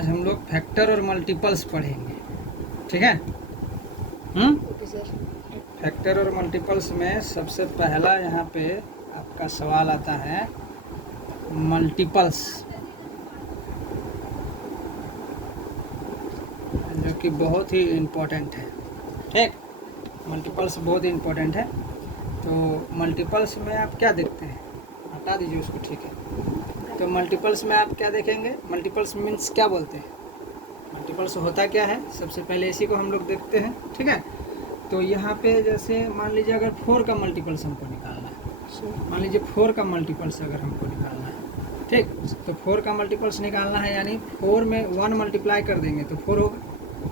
आज हम लोग फैक्टर और मल्टीपल्स पढ़ेंगे, ठीक है। Okay sir. फैक्टर और मल्टीपल्स में सबसे पहला यहाँ पे आपका सवाल आता है मल्टीपल्स, जो कि बहुत ही इम्पोर्टेंट है, ठीक। मल्टीपल्स बहुत ही इम्पोर्टेंट है। तो मल्टीपल्स में आप क्या देखते हैं, हटा दीजिए उसको, ठीक है। तो मल्टीपल्स में आप क्या देखेंगे, मल्टीपल्स मीन्स क्या बोलते हैं, मल्टीपल्स होता क्या है, सबसे पहले इसी को हम लोग देखते हैं, ठीक है। तो यहाँ पे जैसे मान लीजिए अगर 4 का मल्टीपल्स हमको निकालना है, मान लीजिए 4 का मल्टीपल्स अगर हमको निकालना है, ठीक। तो 4 का मल्टीपल्स निकालना है, यानी 4 में 1 मल्टीप्लाई कर देंगे तो 4 होगा,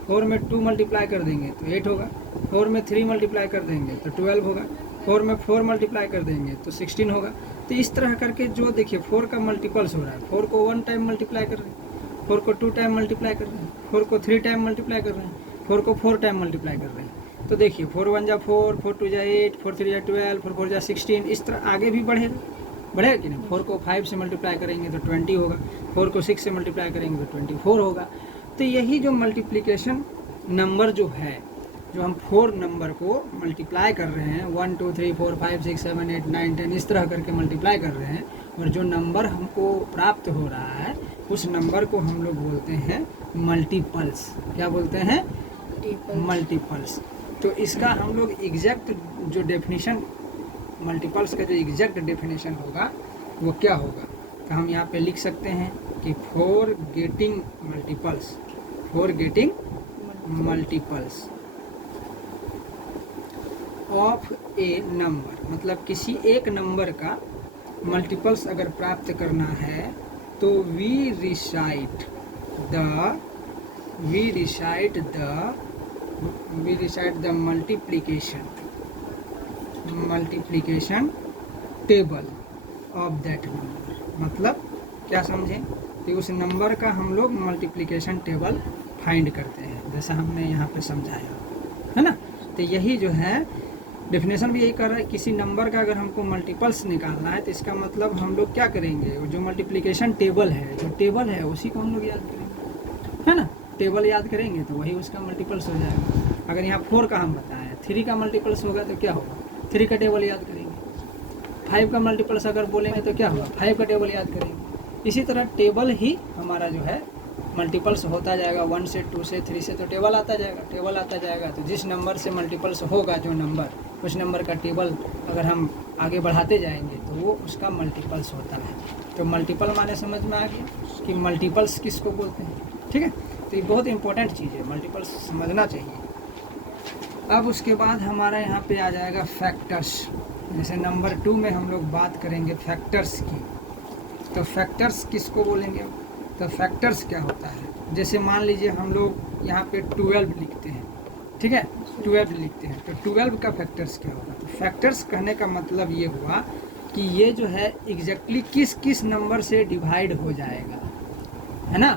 4 में 2 मल्टीप्लाई कर देंगे तो 8 होगा, 4 में 3 मल्टीप्लाई कर देंगे तो 12 होगा, 4 में 4 मल्टीप्लाई कर देंगे तो 16 होगा। तो इस तरह करके जो देखिए 4 का मल्टीपल्स हो रहा है, 4 को 1 टाइम मल्टीप्लाई कर रहे हैं, 4 को 2 टाइम मल्टीप्लाई कर रहे हैं, 4 को 3 टाइम मल्टीप्लाई कर रहे हैं, 4 को 4 टाइम मल्टीप्लाई कर रहे हैं। तो देखिए 4 1 जा 4, 4 2 जा 8, 4 3 जा 12, 4 4 जा 16, इस तरह आगे भी बढ़ेगा कि नहीं। 4 को 5 से मल्टीप्लाई करेंगे तो 20 होगा, 4 को 6 से मल्टीप्लाई करेंगे तो 24 होगा। तो यही जो मल्टीप्लिकेशन नंबर जो है, जो हम 4 नंबर को मल्टीप्लाई कर रहे हैं, 1 2 3 4 5 6 7 8 9 10 इस तरह करके मल्टीप्लाई कर रहे हैं, और जो नंबर हमको प्राप्त हो रहा है उस नंबर को हम लोग बोलते हैं मल्टीपल्स। क्या बोलते हैं, मल्टीपल्स। तो इसका हम लोग एग्जैक्ट जो डेफिनेशन, मल्टीपल्स का जो एग्जैक्ट डेफिनेशन होगा वो क्या होगा, तो हम यहाँ पे लिख सकते हैं कि 4 getting multiples, 4 getting multiples of A number, मतलब किसी एक नंबर का मल्टीपल्स अगर प्राप्त करना है तो we recite the multiplication table of that number. मतलब क्या समझें कि उस नंबर का हम लोग मल्टीप्लिकेशन टेबल फाइंड करते हैं, जैसा हमने यहाँ पे समझाया है ना। तो यही जो है डेफिनेशन भी यही कर रहा है, किसी नंबर का अगर हमको मल्टीपल्स निकालना है तो इसका मतलब हम लोग क्या करेंगे, जो मल्टीप्लिकेशन टेबल है, जो टेबल है उसी को हम लोग याद करेंगे, है ना। टेबल याद करेंगे तो वही उसका मल्टीपल्स हो जाएगा। अगर यहाँ 4 का हम बताएं, 3 का मल्टीपल्स होगा तो क्या होगा, 3 का टेबल याद करेंगे। 5 का मल्टीपल्स अगर बोलेंगे तो क्या होगा, 5 का टेबल याद करेंगे। इसी तरह टेबल ही हमारा जो है मल्टीपल्स होता जाएगा, 1 से 2 से 3 से तो टेबल आता जाएगा। तो जिस नंबर से मल्टीपल्स होगा जो नंबर, उस नंबर का टेबल अगर हम आगे बढ़ाते जाएंगे तो वो उसका मल्टीपल्स होता है। तो मल्टीपल माने समझ में आ गया कि मल्टीपल्स किसको बोलते हैं, ठीक है। तो ये बहुत इंपॉर्टेंट चीज़ है, मल्टीपल्स समझना चाहिए। अब उसके बाद हमारा यहाँ पे आ जाएगा फैक्टर्स। जैसे नंबर 2 में हम लोग बात करेंगे फैक्टर्स की, तो फैक्टर्स किसको बोलेंगे, तो फैक्टर्स क्या होता है, जैसे मान लीजिए हम लोग यहाँ पे 12 लिखते हैं, ठीक है, 12 लिखते हैं, तो 12 का फैक्टर्स क्या होगा। तो फैक्टर्स कहने का मतलब ये हुआ कि ये जो है एग्जैक्टली किस किस नंबर से डिवाइड हो जाएगा, है ना,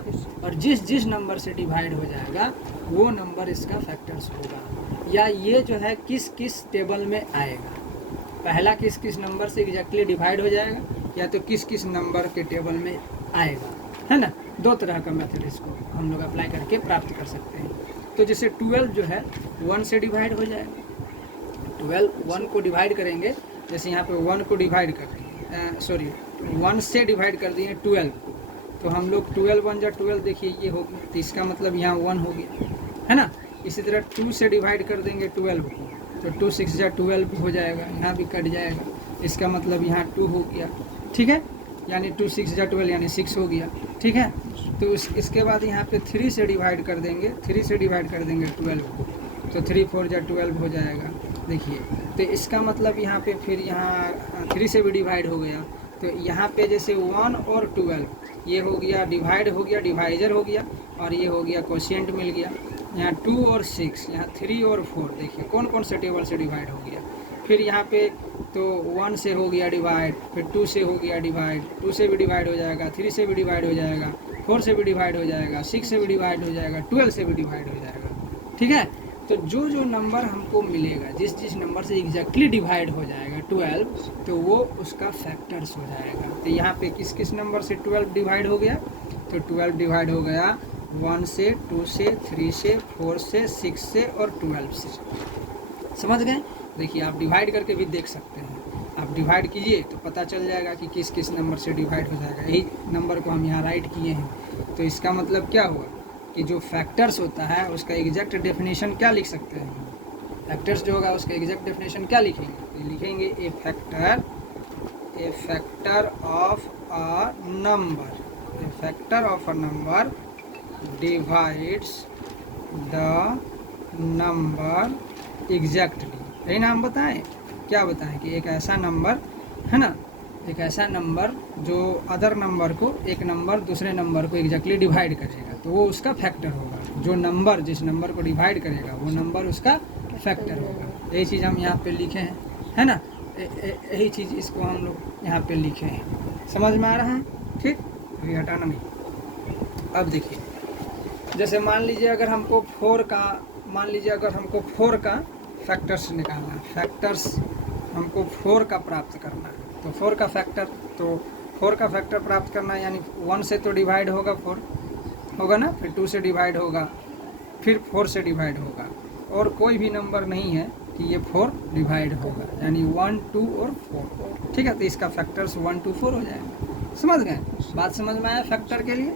और जिस जिस नंबर से डिवाइड हो जाएगा वो नंबर इसका फैक्टर्स होगा, या ये जो है किस किस टेबल में आएगा। पहला किस किस नंबर से एग्जैक्टली डिवाइड हो जाएगा, या तो किस किस नंबर के टेबल में आएगा, है ना। 2 तरह का मेथड इसको हम लोग अप्लाई करके प्राप्त कर सकते हैं। तो जैसे 12 जो है 1 से डिवाइड हो जाएगा, 12 1 को डिवाइड करेंगे, जैसे यहाँ पे 1 को डिवाइड कर दिए, 1 से डिवाइड कर दिए 12 को, तो हम लोग 12 1 जा 12, देखिए ये हो गया, तो इसका मतलब यहाँ 1 हो गया, है ना। इसी तरह 2 से डिवाइड कर देंगे 12 को, तो 2 6 जा 12 हो जाएगा, यहाँ भी कट जाएगा, इसका मतलब यहाँ 2 हो गया, ठीक है, यानी 2 6 जा 12 यानी 6 हो गया, ठीक है। तो इसके बाद यहाँ पे 3 से डिवाइड कर देंगे, 3 से डिवाइड कर देंगे 12 को, तो 3 4 जा 12 हो जाएगा, देखिए। तो इसका मतलब यहाँ पे फिर यहाँ 3 से भी डिवाइड हो गया, तो यहाँ पे जैसे 1 और 12 ये हो गया डिवाइड हो गया, डिवाइजर हो गया, और ये हो गया कोशिएंट मिल गया। यहाँ 2 और 6, यहाँ 3 और 4, देखिए कौन कौन से टेबल से डिवाइड हो गया। फिर यहाँ पे तो 1 से हो गया डिवाइड, फिर 2 से हो गया डिवाइड, 2 से भी डिवाइड हो जाएगा, 3 से भी डिवाइड हो जाएगा, 4 से भी डिवाइड हो जाएगा, 6 से भी डिवाइड हो जाएगा, 12 से भी डिवाइड हो जाएगा, ठीक है। तो जो जो नंबर हमको मिलेगा, जिस जिस नंबर से एग्जैक्टली डिवाइड हो जाएगा 12, तो वो उसका फैक्टर्स हो जाएगा। तो यहाँ पे किस किस नंबर से 12 डिवाइड हो गया, तो 12 डिवाइड हो गया 1 से, 2 से, 3 से, 4 से, 6 से और 12 से। समझ गए? देखिए आप डिवाइड करके भी देख सकते हैं। आप डिवाइड कीजिए तो पता चल जाएगा कि किस किस नंबर से डिवाइड हो जाएगा। यही नंबर को हम यहाँ राइट किए हैं। तो इसका मतलब क्या हुआ कि जो फैक्टर्स होता है उसका एग्जैक्ट डेफिनेशन क्या लिख सकते हैं? फैक्टर्स जो होगा उसका एग्जैक्ट डेफिनेशन क्या लिखेंगे? तो लिखेंगे a factor of a number, a factor of a number divides the number exactly. यही ना हम बताएं, क्या बताएं कि एक ऐसा नंबर है ना, एक ऐसा नंबर जो अदर नंबर को, एक नंबर दूसरे नंबर को एग्जैक्टली डिवाइड करेगा तो वो उसका फैक्टर होगा। जो नंबर जिस नंबर को डिवाइड करेगा वो नंबर उसका फैक्टर होगा। यही चीज़ हम यहाँ पे लिखे हैं, है ना? यही चीज़ इसको हम लोग यहाँ पे लिखे हैं। समझ में आ रहा है? ठीक, अभी हटाना नहीं। अब देखिए, जैसे मान लीजिए अगर हमको 4 का फैक्टर्स निकालना है, फैक्टर्स हमको 4 का प्राप्त करना है, तो 4 का फैक्टर प्राप्त करना है, यानी 1 से तो डिवाइड होगा 4 होगा ना, फिर 2 से डिवाइड होगा, फिर 4 से डिवाइड होगा, और कोई भी नंबर नहीं है कि ये 4 डिवाइड होगा, यानी 1, 2 और 4। ठीक है, तो इसका फैक्टर्स 1, 2, 4 हो जाएगा। समझ गए? बात समझ में आया फैक्टर के लिए?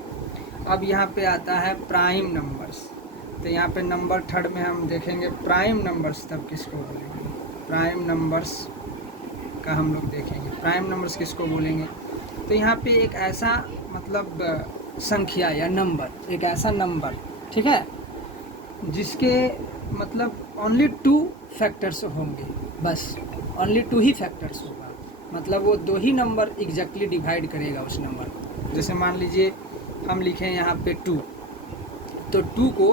अब यहाँ पे आता है प्राइम नंबर्स। तो यहाँ पे नंबर 3 में हम देखेंगे प्राइम नंबर्स, तब किसको बोलेंगे? प्राइम नंबर्स का हम लोग देखेंगे। प्राइम नंबर्स किसको बोलेंगे? तो यहाँ पे एक ऐसा मतलब संख्या या नंबर, एक ऐसा नंबर, ठीक है, जिसके मतलब ओनली 2 फैक्टर्स होंगे, बस ओनली 2 ही फैक्टर्स होगा, मतलब वो 2 ही नंबर एग्जैक्टली डिवाइड करेगा उस नंबर को। जैसे मान लीजिए हम लिखें यहाँ पे 2, तो 2 को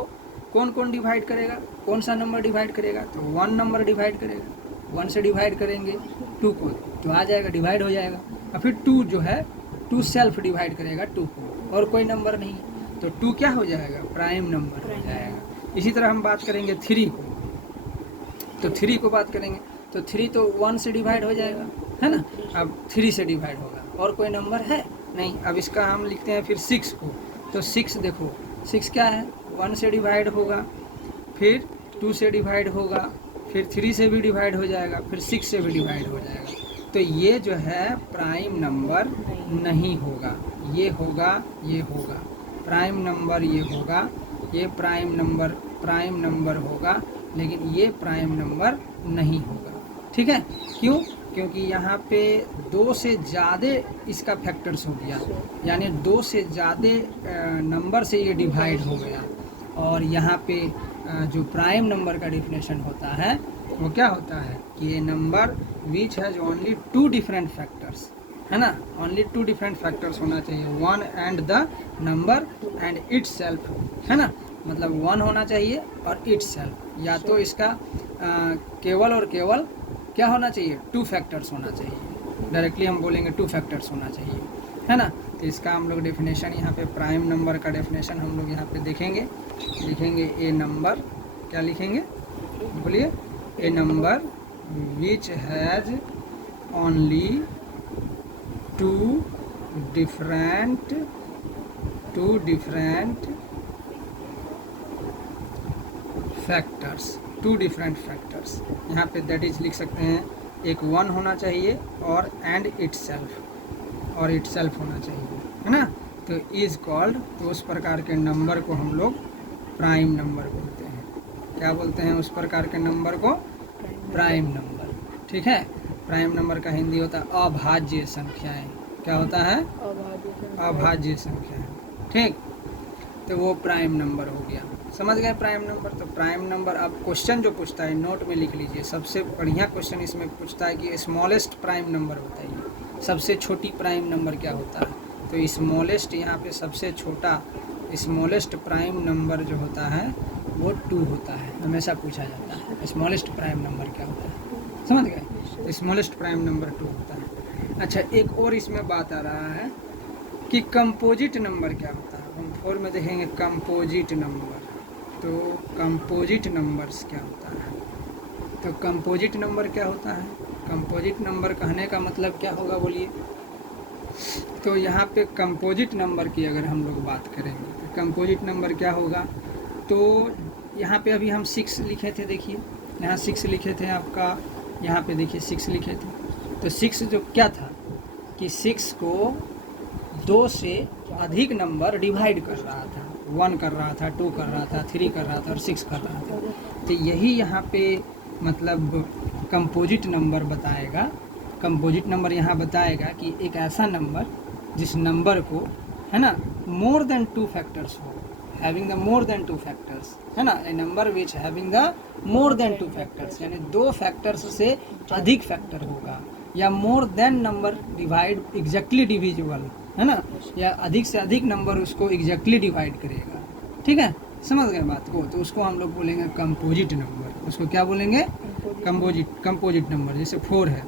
कौन कौन डिवाइड करेगा? कौन सा नंबर डिवाइड करेगा? तो 1 नंबर डिवाइड करेगा। 1 से डिवाइड करेंगे 2 को तो आ जाएगा, डिवाइड हो जाएगा। और फिर 2 जो है 2 सेल्फ डिवाइड करेगा 2 को, और कोई नंबर नहीं है, तो 2 क्या हो जाएगा? प्राइम नंबर हो जाएगा। इसी तरह हम बात करेंगे 3 को, तो 3 को बात करेंगे तो 3 तो 1 से डिवाइड हो जाएगा, है ना? अब 3 से डिवाइड होगा, और कोई नंबर है नहीं। अब इसका हम लिखते हैं फिर 6 को, तो 6 देखो 6 क्या है? 1 से डिवाइड होगा, फिर 2 से डिवाइड होगा, फिर 3 से भी डिवाइड हो जाएगा, फिर 6 से भी डिवाइड हो जाएगा। तो ये जो है प्राइम नंबर नहीं होगा, ये होगा, ये होगा प्राइम नंबर, ये होगा, ये प्राइम नंबर होगा, लेकिन ये प्राइम नंबर नहीं होगा। ठीक है, क्यों? क्योंकि यहाँ पे 2 से ज़्यादा इसका फैक्टर्स हो गया, यानी 2 से ज़्यादा नंबर से ये डिवाइड हो गया। और यहाँ पे जो प्राइम नंबर का डेफिनेशन होता है वो क्या होता है कि ये number which has only 2 different factors, है ना? ओनली 2 डिफरेंट फैक्टर्स होना चाहिए, 1 and the number and itself, है ना? मतलब 1 होना चाहिए और इटसेल्फ, या तो इसका केवल और केवल क्या होना चाहिए? 2 फैक्टर्स होना चाहिए। डायरेक्टली हम बोलेंगे 2 फैक्टर्स होना चाहिए, है ना? तो इसका हम लोग डेफिनेशन यहाँ पे प्राइम नंबर का डेफिनेशन हम लोग यहाँ पे देखेंगे, लिखेंगे ए नंबर, क्या लिखेंगे? बोलिए, a number which has only 2 different factors, 2 different factors. यहाँ पे दैट इज लिख सकते हैं, एक 1 होना चाहिए और एंड इटसेल्फ, और इटसेल्फ होना चाहिए, है ना? तो इज कॉल्ड, तो उस प्रकार के नंबर को हम लोग प्राइम नंबर बोलते हैं। क्या बोलते हैं उस प्रकार के नंबर को? Prime number. ठीक है, प्राइम नंबर का हिंदी होता है अभाज्य संख्याएं। क्या होता है? अभाज्य संख्याएं। ठीक, तो वो प्राइम नंबर हो गया। समझ गए प्राइम नंबर? तो प्राइम नंबर, अब क्वेश्चन जो पूछता है नोट में लिख लीजिए, सबसे बढ़िया क्वेश्चन इसमें पूछता है कि स्मॉलेस्ट प्राइम नंबर बताइए, सबसे छोटी प्राइम नंबर क्या होता है? तो स्मॉलेस्ट, यहाँ पे सबसे छोटा स्मॉलेस्ट प्राइम नंबर जो होता है वो 2 होता है, हमेशा पूछा जाता है स्मॉलेस्ट प्राइम नंबर क्या होता है। समझ गए? तो स्मॉलेस्ट प्राइम नंबर 2 होता है। अच्छा, एक और इसमें बात आ रहा है कि कंपोजिट नंबर क्या होता है। हम 4 में देखेंगे कंपोजिट नंबर। तो कंपोजिट नंबर्स क्या होता है? तो कंपोजिट नंबर क्या होता है? कंपोजिट नंबर कहने का मतलब क्या होगा? बोलिए, तो यहाँ पे कंपोजिट नंबर की अगर हम लोग बात करेंगे तो कंपोजिट नंबर क्या होगा, तो यहाँ पे अभी हम 6 लिखे थे, देखिए यहाँ 6 लिखे थे आपका, यहाँ पे देखिए 6 लिखे थे। तो 6 जो क्या था कि 6 को 2 से अधिक नंबर डिवाइड कर रहा था, 1 कर रहा था, 2 कर रहा था, 3 कर रहा था और 6 कर रहा था। तो यही यहाँ पे मतलब कंपोजिट नंबर बताएगा। कंपोजिट नंबर यहाँ बताएगा कि एक ऐसा नंबर जिस नंबर को, है ना, मोर देन 2 फैक्टर्स हो, having the more than 2 factors, है ना, a number which having the more than 2 factors, यानी 2 फैक्टर्स से अधिक फैक्टर होगा, या more than number divide exactly divisible, है ना, या अधिक से अधिक नंबर उसको एग्जैक्टली डिवाइड करेगा। ठीक है, समझ गए बात को। तो उसको हम लोग बोलेंगे कंपोजिट नंबर। उसको क्या बोलेंगे? Composite number. जैसे 4 है,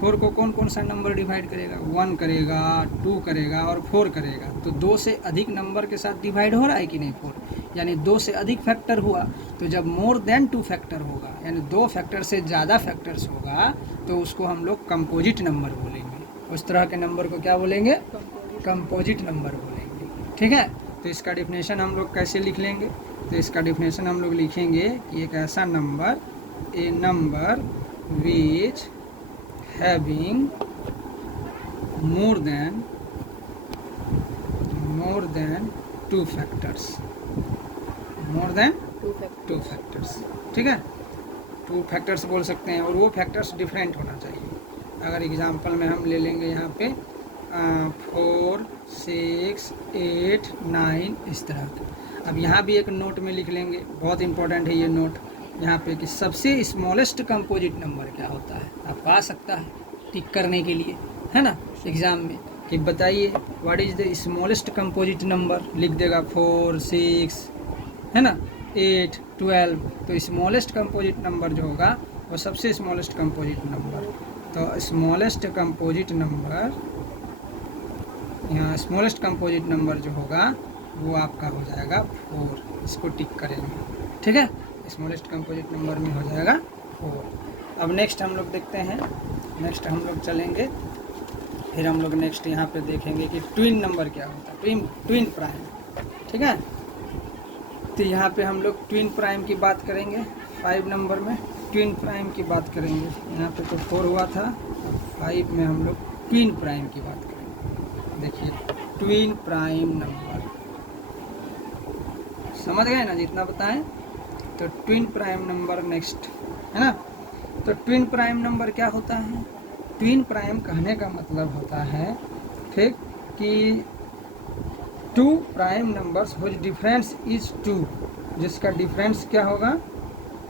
4 को कौन कौन सा नंबर डिवाइड करेगा? 1 करेगा, 2 करेगा और 4 करेगा। तो 2 से अधिक नंबर के साथ डिवाइड हो रहा है कि नहीं 4, यानी 2 से अधिक फैक्टर हुआ। तो जब मोर देन 2 फैक्टर होगा, यानी 2 फैक्टर से ज़्यादा फैक्टर्स होगा, तो उसको हम लोग कंपोजिट नंबर बोलेंगे। उस तरह के नंबर को क्या बोलेंगे? कंपोजिट नंबर बोलेंगे। ठीक है, तो इसका डिफिनेशन हम लोग कैसे लिख लेंगे? तो इसका डिफिनेशन हम लोग लिखेंगे कि एक ऐसा नंबर, ए नंबर विच having more than 2 factors, more than 2 factors। ठीक है, 2 फैक्टर्स बोल सकते हैं, और वो फैक्टर्स डिफरेंट होना चाहिए। अगर एग्जांपल में हम ले लेंगे यहाँ पे 4, 6, 8, 9 इस तरह का। अब यहाँ भी एक नोट में लिख लेंगे, बहुत इंपॉर्टेंट है ये नोट यहाँ पे, कि सबसे स्मॉलेस्ट कंपोजिट नंबर क्या होता है। आपको आ सकता है टिक करने के लिए, है ना, एग्ज़ाम में, कि बताइए what is the smallest composite number. लिख देगा 4, 6, है ना, 8, 12। तो स्मॉलेस्ट कंपोजिट नंबर जो होगा वो सबसे स्मॉलेस्ट कंपोजिट नंबर। तो स्मॉलेस्ट कंपोजिट नंबर, यहाँ स्मॉलेस्ट कंपोजिट नंबर जो होगा वो आपका हो जाएगा 4। इसको टिक करेंगे। ठीक है, स्मॉलेस्ट कंपोजिट नंबर में हो जाएगा 4। अब नेक्स्ट हम लोग देखते हैं, नेक्स्ट हम लोग चलेंगे, फिर हम लोग नेक्स्ट यहाँ पे देखेंगे कि ट्विन नंबर क्या होता है, ट्विन प्राइम। ठीक है, तो यहाँ पे हम लोग ट्विन प्राइम की बात करेंगे। 5 नंबर में ट्विन प्राइम की बात करेंगे। यहाँ पे तो 4 हुआ था, 5 में हम लोग ट्विन प्राइम की बात करेंगे। देखिए ट्विन प्राइम नंबर, समझ गए ना जितना बताएं। तो ट्विन प्राइम नंबर नेक्स्ट, है ना। तो ट्विन प्राइम नंबर क्या होता है? ट्विन प्राइम कहने का मतलब होता है, ठीक, कि 2 prime numbers whose difference is 2, जिसका डिफरेंस क्या होगा?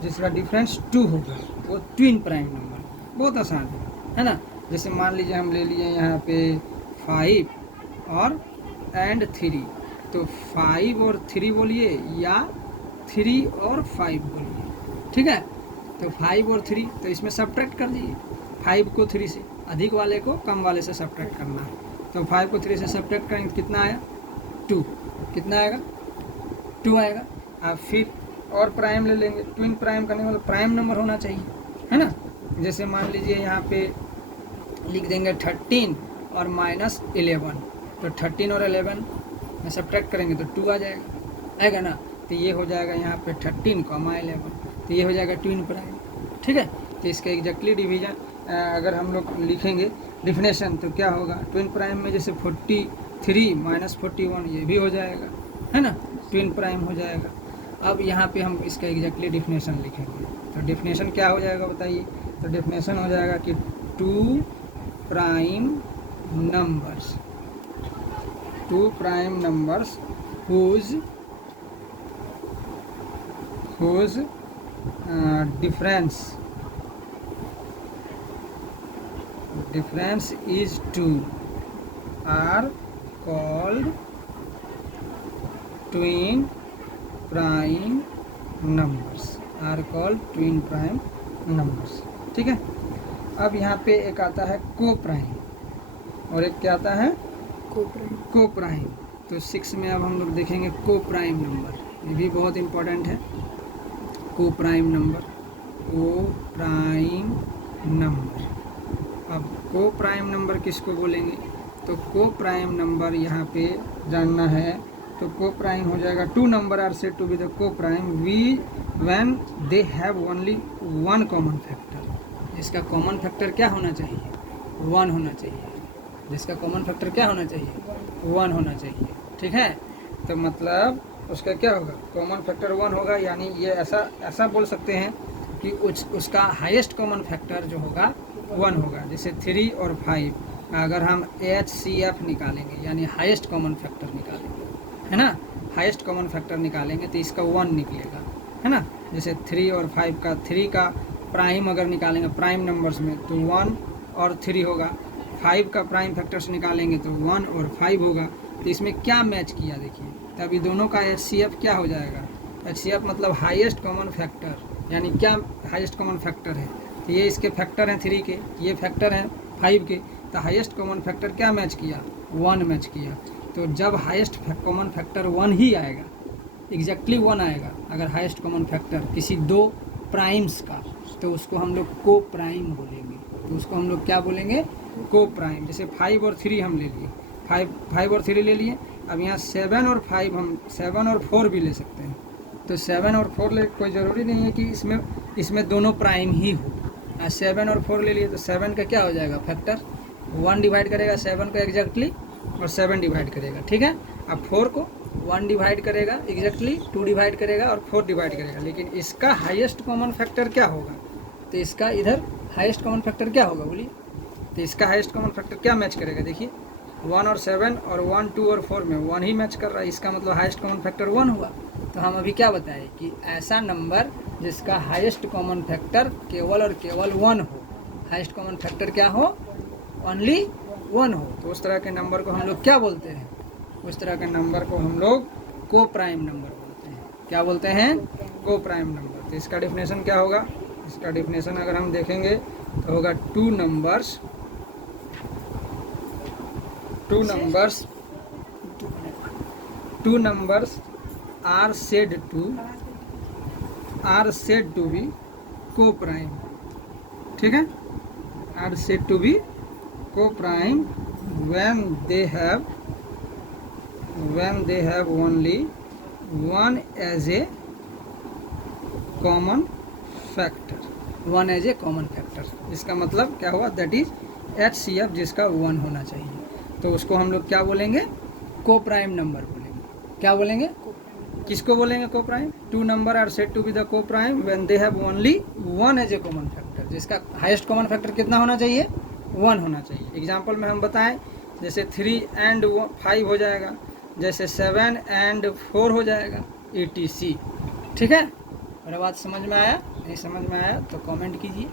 जिसका डिफरेंस 2 होगा वो ट्विन प्राइम नंबर। बहुत आसान है ना। जैसे मान लीजिए हम ले लिए यहाँ पे 5 और एंड 3, तो 5 और 3 बोलिए, या 3 और 5 बोलिए। ठीक है, तो 5 और 3, तो इसमें सब्ट्रैक्ट कर दीजिए। 5 को 3 से, अधिक वाले को कम वाले से सब्ट्रैक्ट करना है। तो 5 को 3 से सब्ट्रैक्ट करेंगे तो कितना आया? 2। कितना आएगा? 2 आएगा। अब फिर और प्राइम ले लेंगे। ट्विन प्राइम करने वाला प्राइम नंबर होना चाहिए, है ना। जैसे मान लीजिए यहाँ पे लिख देंगे 13 और -11, तो 13 और 11 में सब्ट्रैक्ट करेंगे तो 2 आ जाएगा, आएगा ना। तो ये हो जाएगा यहाँ पे 13, 11, तो ये हो जाएगा ट्विन प्राइम। ठीक है, तो इसका एग्जैक्टली डिवीजन अगर हम लोग लिखेंगे डिफिनेशन, तो क्या होगा? ट्विन प्राइम में जैसे 43 -41 ये भी हो जाएगा, है ना, ट्विन प्राइम हो जाएगा। अब यहाँ पे हम इसका एग्जैक्टली डिफिनेशन लिखेंगे, तो डिफिनेशन क्या हो जाएगा बताइए? तो डिफिनेशन हो जाएगा कि 2 prime numbers, 2 prime numbers whose difference is 2 are called twin prime numbers, are called twin prime numbers। ठीक है, अब यहाँ पे एक आता है को प्राइम और एक क्या आता है? को प्राइम। तो 6 में अब हम लोग देखेंगे को प्राइम नंबर, ये भी बहुत इम्पोर्टेंट है। को प्राइम नंबर, को प्राइम नंबर। अब को प्राइम नंबर किसको बोलेंगे? तो को प्राइम नंबर यहाँ पे जानना है, तो को प्राइम हो जाएगा 2 number are said to be the coprime when they have only one common factor. इसका कॉमन फैक्टर क्या होना चाहिए? 1 होना चाहिए। जिसका कॉमन फैक्टर क्या होना चाहिए? 1 होना चाहिए। ठीक है, तो मतलब उसका क्या होगा? कॉमन फैक्टर 1 होगा, यानी ये ऐसा बोल सकते हैं कि उसका हाईएस्ट कॉमन फैक्टर जो होगा 1 होगा। जैसे 3 और 5 अगर हम HCF निकालेंगे, यानी हाईएस्ट कॉमन फैक्टर निकालेंगे, है ना, हाईएस्ट कॉमन फैक्टर निकालेंगे तो इसका 1 निकलेगा, है ना। जैसे 3 और 5 का 3 का प्राइम अगर निकालेंगे प्राइम नंबर्स में तो 1 और 3 होगा। 5 का प्राइम फैक्टर्स निकालेंगे तो 1 और 5 होगा। तो इसमें क्या मैच किया देखिए, तो अभी दोनों का HCF क्या हो जाएगा? HCF मतलब हाईएस्ट कॉमन फैक्टर, यानी क्या हाईएस्ट कॉमन फैक्टर है? तो ये इसके फैक्टर हैं 3 के, ये फैक्टर हैं 5 के, तो हाईएस्ट कॉमन फैक्टर क्या मैच किया? 1 मैच किया। तो जब हाईएस्ट कॉमन फैक्टर 1 ही आएगा, एग्जैक्टली 1 आएगा अगर हाईएस्ट कॉमन फैक्टर किसी 2 प्राइम्स का, तो उसको हम लोग को प्राइम बोलेंगे। तो उसको हम लोग क्या बोलेंगे? को प्राइम। जैसे 5 और 3 हम ले लिए, 5 और 3 ले लिए। अब यहाँ 7 और 5 हम 7 और 4 भी ले सकते हैं। तो 7 और 4 ले, कोई ज़रूरी नहीं है कि इसमें दोनों प्राइम ही हो। 7 और 4 ले लिए तो 7 का क्या हो जाएगा फैक्टर? 1 डिवाइड करेगा 7 को एग्जैक्टली और 7 डिवाइड करेगा। ठीक है, अब 4 को 1 डिवाइड करेगा एग्जैक्टली, 2 डिवाइड करेगा और 4 डिवाइड करेगा। लेकिन इसका हाईएस्ट कॉमन फैक्टर क्या होगा? तो इसका इधर हाईएस्ट कॉमन फैक्टर क्या होगा बोलिए? तो इसका हाईएस्ट कॉमन फैक्टर क्या मैच करेगा? देखिए 1 और 7 और 1, 2 और 4 में 1 ही मैच कर रहा है। इसका मतलब हाईएस्ट कॉमन फैक्टर 1 हुआ। तो हम अभी क्या बताएं कि ऐसा नंबर जिसका हाईएस्ट कॉमन फैक्टर केवल और केवल 1 हो, हाईएस्ट कॉमन फैक्टर क्या हो? ओनली 1 हो, तो उस तरह के नंबर को हम लोग क्या बोलते हैं? उस तरह के नंबर को हम लोग को प्राइम नंबर बोलते हैं। क्या बोलते हैं? को प्राइम नंबर। तो इसका डेफिनेशन क्या होगा? इसका डेफिनेशन अगर हम देखेंगे तो होगा two numbers are said to be coprime. ठीक है, are said to be coprime when they have only one as a common factor। 1 as a common factor, इसका मतलब क्या हुआ? दैट इज HCF, जिसका 1 होना चाहिए। तो उसको हम लोग क्या बोलेंगे? को प्राइम नंबर बोलेंगे। क्या बोलेंगे? किसको बोलेंगे coprime? 2 number are said to be the coprime when they have only 1 as a common factor, जिसका हाईएस्ट कॉमन फैक्टर कितना होना चाहिए? 1 होना चाहिए। एग्जाम्पल में हम बताएं, जैसे 3 and 5 हो जाएगा, जैसे 7 and 4 हो जाएगा, ETC। ठीक है, मेरा बात समझ में आया? नहीं समझ में आया तो कमेंट कीजिए।